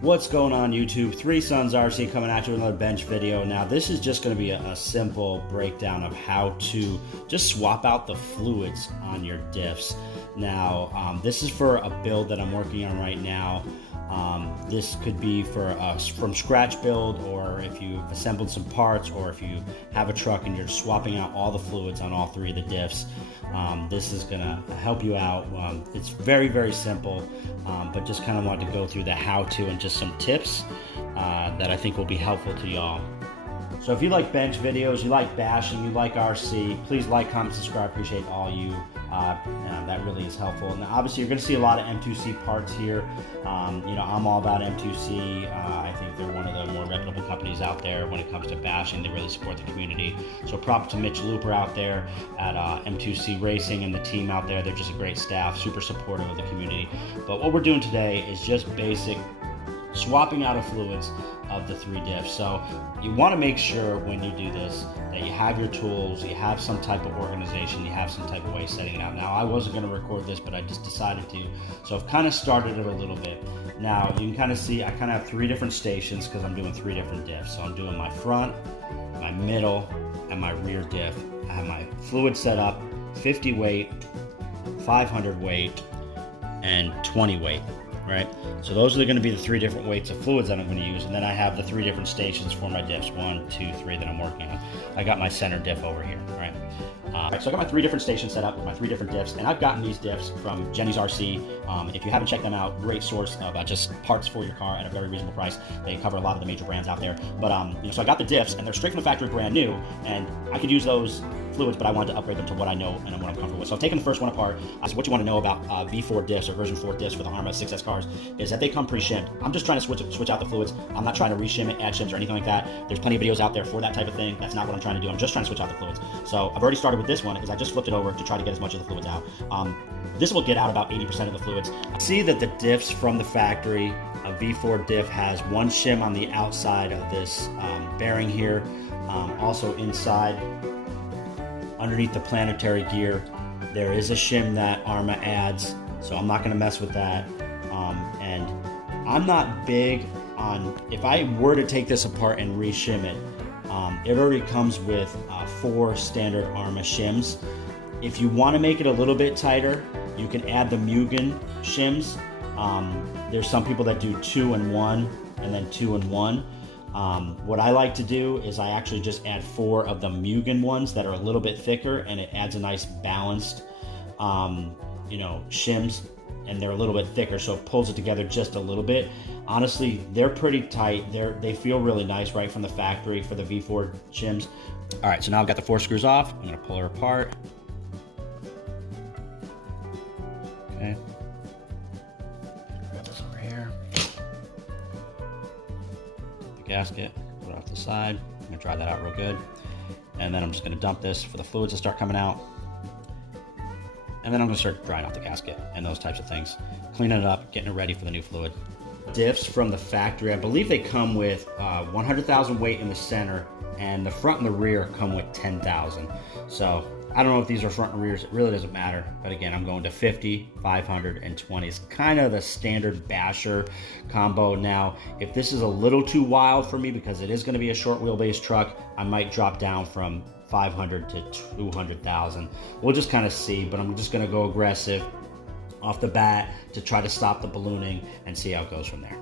What's going on YouTube? Three Sons RC coming at you with another bench video. Now this is just going to be a simple breakdown of how to just swap out the fluids on your diffs. Now this is for a build that I'm working on right now. This could be for a from scratch build, or if you assembled some parts, or if you have a truck and you're swapping out all the fluids on all three of the diffs. This is gonna help you out. It's very simple, but just kind of wanted to go through the how-to and just some tips that I think will be helpful to y'all. So if you like bench videos, you like bashing, you like RC, please like, comment, subscribe. Appreciate all you. That really is helpful. Now, obviously, you're going to see a lot of M2C parts here. You know, I'm all about M2C. I think they're one of the more reputable companies out there when it comes to bashing. They really support the community. So props to Mitch Looper out there at M2C Racing and the team out there. They're just a great staff, super supportive of the community. But what we're doing today is just basic swapping out of fluids of the three diffs. So you want to make sure when you do this that you have your tools, you have some type of organization, you have some type of way of setting it out. Now I wasn't going to record this, but I just decided to, so I've kind of started it a little bit. Now you can kind of see I kind of have three different stations because I'm doing three different diffs. So I'm doing my front, my middle, and my rear diff. I have my fluid set up 50 weight, 500 weight, and 20 weight. Right, so those are going to be the three different weights of fluids that I'm going to use, and then I have the three different stations for my diffs, 1, 2, 3 that I'm working on. I got my center diff over here, right? So I got my three different stations set up with my three different diffs, and I've gotten these diffs from Jenny's RC. If you haven't checked them out, great source of just parts for your car at a very reasonable price. They cover a lot of the major brands out there. But you know, so I got the diffs, and they're straight from the factory, brand new, and I could use those fluids, but I wanted to upgrade them to what I know and what I'm comfortable with. So I've taken the first one apart. So what you want to know about V4 diffs or version 4 diffs for the Arrma 6S cars is that they come pre-shimmed. I'm just trying to switch out the fluids. I'm not trying to re-shim it, add shims, or anything like that. There's plenty of videos out there for that type of thing. That's not what I'm trying to do. I'm just trying to switch out the fluids. So I've already started with this one, is I just flipped it over to try to get as much of the fluids out. This will get out about 80% of the fluids. See that the diffs from the factory, a V4 diff has one shim on the outside of this bearing here. Also inside, underneath the planetary gear, there is a shim that Arrma adds, so I'm not going to mess with that. And I'm not big on, if I were to take this apart and re-shim it, it already comes with 4 standard Arrma shims. If you want to make it a little bit tighter, you can add the Mugen shims. There's some people that do 2 and 1 and then 2 and 1. What I like to do is I actually just add 4 of the Mugen ones that are a little bit thicker, and it adds a nice balanced, you know, shims, and they're a little bit thicker, so it pulls it together just a little bit. Honestly, they're pretty tight. They feel really nice right from the factory for the V4 shims. All right, so now I've got the 4 screws off. I'm gonna pull her apart. Okay. Grab this over here. Gasket, put it off to the side. I'm gonna dry that out real good, and then I'm just gonna dump this for the fluids to start coming out, and then I'm gonna start drying out the gasket and those types of things, cleaning it up, getting it ready for the new fluid. Diffs from the factory, I believe they come with 100,000 weight in the center, and the front and the rear come with 10,000. So I don't know if these are front and rears, it really doesn't matter. But again, I'm going to 50, 500, and 20. It's kind of the standard basher combo. Now, if this is a little too wild for me, because it is going to be a short wheelbase truck, I might drop down from 500 to 200,000. We'll just kind of see, but I'm just going to go aggressive off the bat to try to stop the ballooning and see how it goes from there.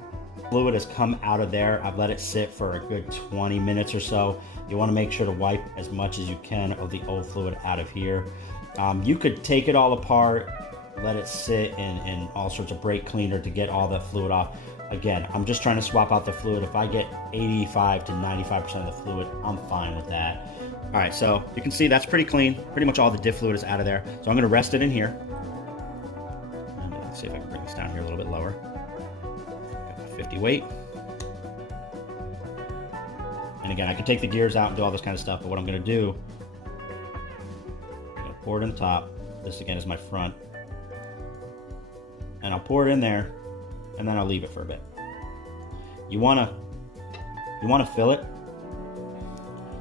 Fluid has come out of there. I've let it sit for a good 20 minutes or so. You want to make sure to wipe as much as you can of the old fluid out of here. You could take it all apart, let it sit in all sorts of brake cleaner to get all that fluid off. Again, I'm just trying to swap out the fluid. If I get 85 to 95% of the fluid, I'm fine with that. All right, so you can see that's pretty clean. Pretty much all the diff fluid is out of there. So I'm going to rest it in here. And let's see if I can bring this down here a little bit lower. 50 weight. And again, I can take the gears out and do all this kind of stuff, but what I'm going to do, I'm going to pour it in the top. This again is my front. And I'll pour it in there, and then I'll leave it for a bit. You want to fill it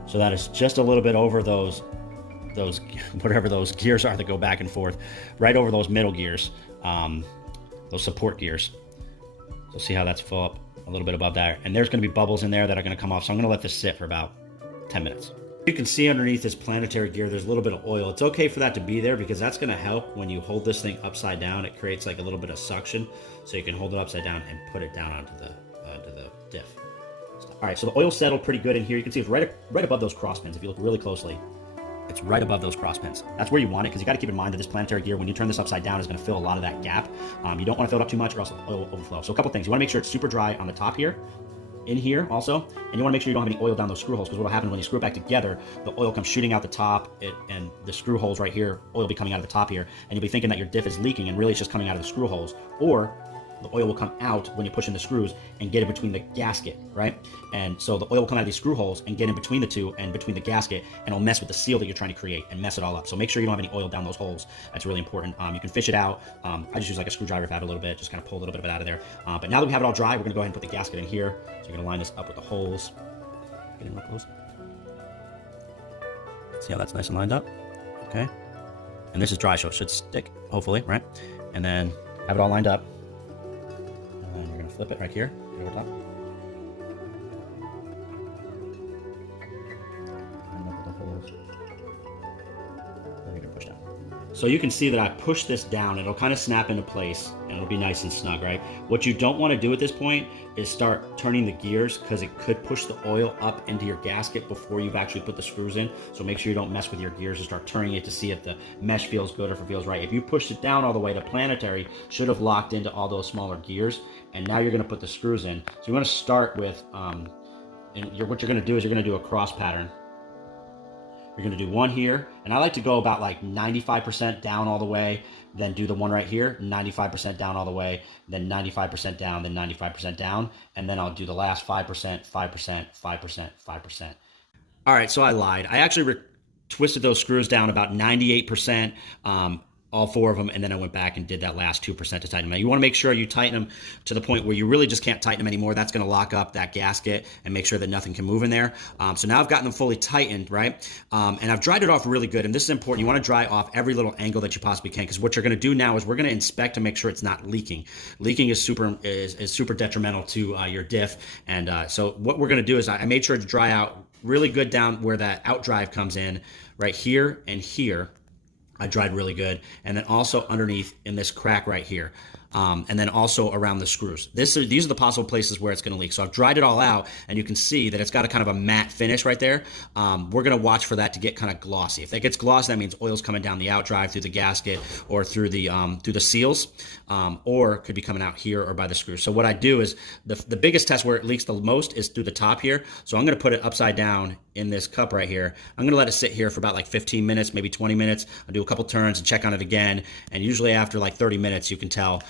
so that it's just a little bit over those whatever those gears are that go back and forth, right over those middle gears, those support gears. So see how that's full up a little bit above there. And there's going to be bubbles in there that are going to come off. So I'm going to let this sit for about 10 minutes. You can see underneath this planetary gear, there's a little bit of oil. It's okay for that to be there because that's going to help when you hold this thing upside down. It creates like a little bit of suction, so you can hold it upside down and put it down onto the diff. All right, so the oil settled pretty good in here. You can see it's right above those cross pins. If you look really closely, it's right above those cross pins. That's where you want it because you got to keep in mind that this planetary gear, when you turn this upside down, is going to fill a lot of that gap. You don't want to fill it up too much or else the oil will overflow. So a couple things. You want to make sure it's super dry on the top here, in here also, and you want to make sure you don't have any oil down those screw holes, because what will happen when you screw it back together, the oil comes shooting out the top, and the screw holes right here, oil will be coming out of the top here, and you'll be thinking that your diff is leaking, and really it's just coming out of the screw holes, or the oil will come out when you push in the screws and get in between the gasket, right? And so the oil will come out of these screw holes and get in between the two and between the gasket, and it'll mess with the seal that you're trying to create and mess it all up. So make sure you don't have any oil down those holes. That's really important. You can fish it out. I just use like a screwdriver if I have a little bit, just kind of pull a little bit of it out of there. But now that we have it all dry, we're gonna go ahead and put the gasket in here. So you're gonna line this up with the holes. Get in real close. See how that's nice and lined up? Okay. And this is dry, so it should stick, hopefully, right? And then have it all lined up. And you're going to flip it right here, over top. And up with the holes. Then you can push down. So you can see that I push this down, it'll kind of snap into place, and it'll be nice and snug, right? What you don't want to do at this point is start turning the gears, because it could push the oil up into your gasket before you've actually put the screws in. So make sure you don't mess with your gears and start turning it to see if the mesh feels good or if it feels right. If you push it down all the way, the planetary should have locked into all those smaller gears, and now you're going to put the screws in. So you want to start with, what you're going to do is you're going to do a cross pattern. You're going to do one here, and I like to go about like 95% down all the way, then do the one right here, 95% down all the way, then 95% down, then 95% down, and then I'll do the last 5%, 5%, 5%, 5%. All right, so I lied. I actually twisted those screws down about 98%, all four of them, and then I went back and did that last 2% to tighten them. Now you want to make sure you tighten them to the point where you really just can't tighten them anymore. That's going to lock up that gasket and make sure that nothing can move in there. So now I've gotten them fully tightened, right? And I've dried it off really good, and this is important. You want to dry off every little angle that you possibly can, because what you're going to do now is we're going to inspect to make sure it's not leaking. Leaking is super detrimental to your diff, and so what we're going to do is I made sure to dry out really good down where that out drive comes in, right here and here. I dried really good, and then also underneath in this crack right here, and then also around the screws. These are the possible places where it's going to leak. So I've dried it all out, and you can see that it's got a kind of a matte finish right there. We're going to watch for that to get kind of glossy. If it gets glossy, that means oil's coming down the out drive through the gasket or through the seals, or it could be coming out here or by the screws. So what I do is the biggest test where it leaks the most is through the top here. So I'm going to put it upside down in this cup right here. I'm going to let it sit here for about like 15 minutes, maybe 20 minutes. I'll do a couple turns and check on it again. And usually after like 30 minutes, you can tell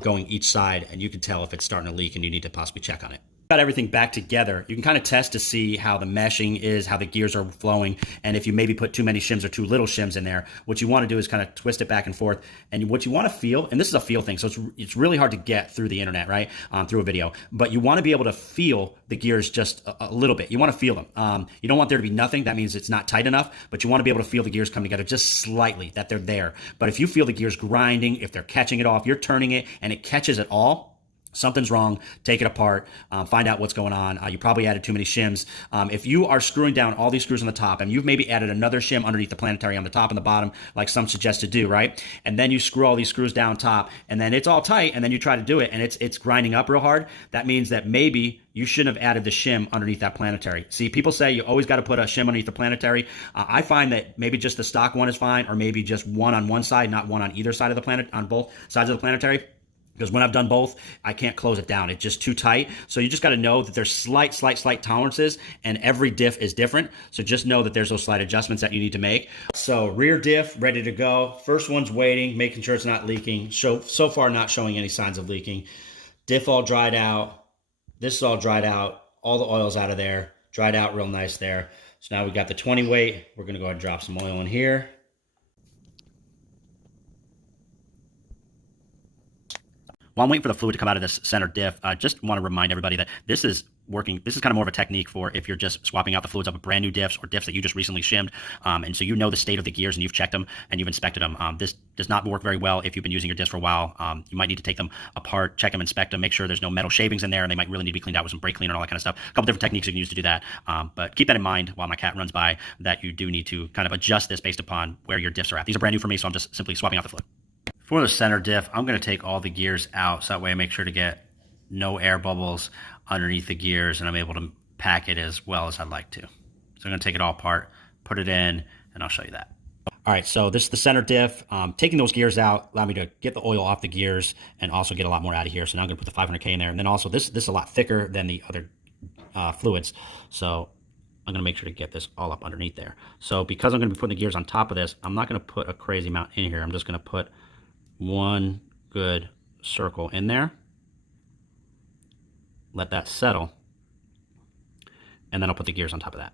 going each side, and you can tell if it's starting to leak and you need to possibly check on it. Got everything back together. You can kind of test to see how the meshing is, how the gears are flowing, and if you maybe put too many shims or too little shims in there. What you want to do is kind of twist it back and forth, and what you want to feel, and this is a feel thing, so it's really hard to get through the internet, right, through a video, but you want to be able to feel the gears just a little bit. You want to feel them. You don't want there to be nothing. That means it's not tight enough, but you want to be able to feel the gears come together just slightly, that they're there. But if you feel the gears grinding, if they're catching it off, you're turning it and it catches it all, something's wrong. Take it apart, find out what's going on. You probably added too many shims. If you are screwing down all these screws on the top, and you've maybe added another shim underneath the planetary on the top and the bottom, like some suggest to do, right? And then you screw all these screws down top, and then it's all tight, and then you try to do it, and it's grinding up real hard. That means that maybe you shouldn't have added the shim underneath that planetary. See, people say you always got to put a shim underneath the planetary. I find that maybe just the stock one is fine, or maybe just one on one side, not one on either side of the planet, on both sides of the planetary. Because when I've done both, I can't close it down. It's just too tight. So you just got to know that there's slight tolerances, and every diff is different. So just know that there's those slight adjustments that you need to make. So rear diff, ready to go. First one's waiting, making sure it's not leaking. So far, not showing any signs of leaking. Diff all dried out. This is all dried out. All the oil's out of there. Dried out real nice there. So now we got the 20 weight. We're going to go ahead and drop some oil in here. While I'm waiting for the fluid to come out of this center diff, I just want to remind everybody that this is working. This is kind of more of a technique for if you're just swapping out the fluids of a brand new diffs or diffs that you just recently shimmed. And so you know the state of the gears and you've checked them and you've inspected them. This does not work very well if you've been using your diffs for a while. You might need to take them apart, check them, inspect them, make sure there's no metal shavings in there, and they might really need to be cleaned out with some brake cleaner and all that kind of stuff. A couple different techniques you can use to do that. But keep that in mind while my cat runs by, that you do need to kind of adjust this based upon where your diffs are at. These are brand new for me, so I'm just simply swapping out the fluid. For the center diff, I'm going to take all the gears out, so that way I make sure to get no air bubbles underneath the gears, and I'm able to pack it as well as I'd like to. So I'm going to take it all apart, put it in, and I'll show you that. All right, so this is the center diff. Taking those gears out allowed me to get the oil off the gears and also get a lot more out of here. So now I'm going to put the 500K in there. And then also this is a lot thicker than the other fluids. So I'm going to make sure to get this all up underneath there. So because I'm going to be putting the gears on top of this, I'm not going to put a crazy amount in here. I'm just going to put one good circle in there. Let that settle, and then I'll put the gears on top of that.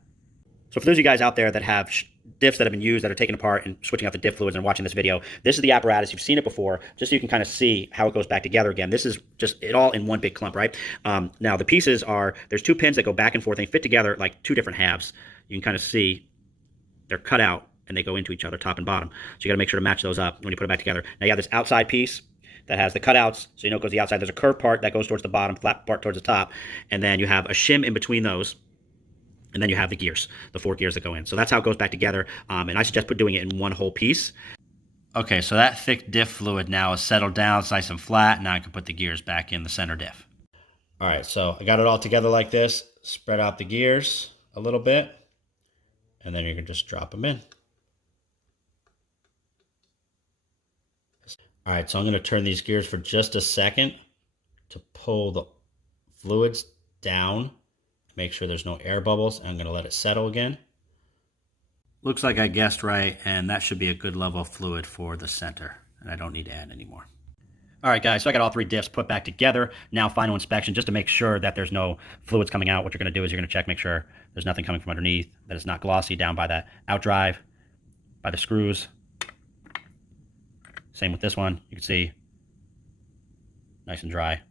So for those of you guys out there that have diffs that have been used, that are taken apart and switching out the diff fluids and watching this video, this is the apparatus. You've seen it before, just so you can kind of see how it goes back together again. This is just it all in one big clump, right? Now the pieces are, there's two pins that go back and forth. They fit together like two different halves. You can kind of see they're cut out and they go into each other, top and bottom. So you got to make sure to match those up when you put it back together. Now you have this outside piece that has the cutouts, so you know it goes to the outside. There's a curved part that goes towards the bottom, flat part towards the top, and then you have a shim in between those, and then you have the gears, the 4 gears that go in. So that's how it goes back together, and I suggest doing it in one whole piece. Okay, so that thick diff fluid now is settled down, it's nice and flat. Now I can put the gears back in the center diff. All right, so I got it all together like this. Spread out the gears a little bit, and then you can just drop them in. All right, so I'm going to turn these gears for just a second to pull the fluids down, make sure there's no air bubbles. I'm going to let it settle again. Looks like I guessed right, and that should be a good level of fluid for the center, and I don't need to add any more. All right, guys, so I got all 3 diffs put back together. Now final inspection, just to make sure that there's no fluids coming out. What you're going to do is you're going to check, make sure there's nothing coming from underneath, that it's not glossy down by that outdrive, by the screws. Same with this one. You can see nice and dry,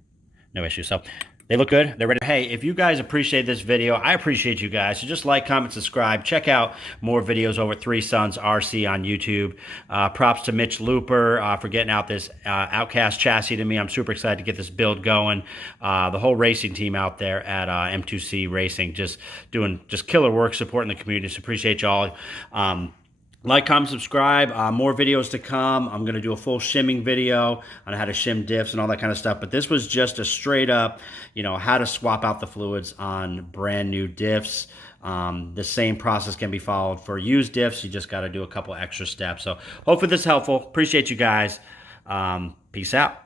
no issue. So they look good. They're ready. Hey, if you guys appreciate this video, I appreciate you guys. So just like, comment, subscribe. Check out more videos over at 3 Sons RC on YouTube. Props to Mitch Looper for getting out this Outcast chassis to me. I'm super excited to get this build going. The whole racing team out there at M2C Racing just doing killer work, supporting the community. So appreciate y'all. Like, comment, subscribe. More videos to come. I'm going to do a full shimming video on how to shim diffs and all that kind of stuff. But this was just a straight up, how to swap out the fluids on brand new diffs. The same process can be followed for used diffs. You just got to do a couple extra steps. So hopefully this is helpful. Appreciate you guys. Peace out.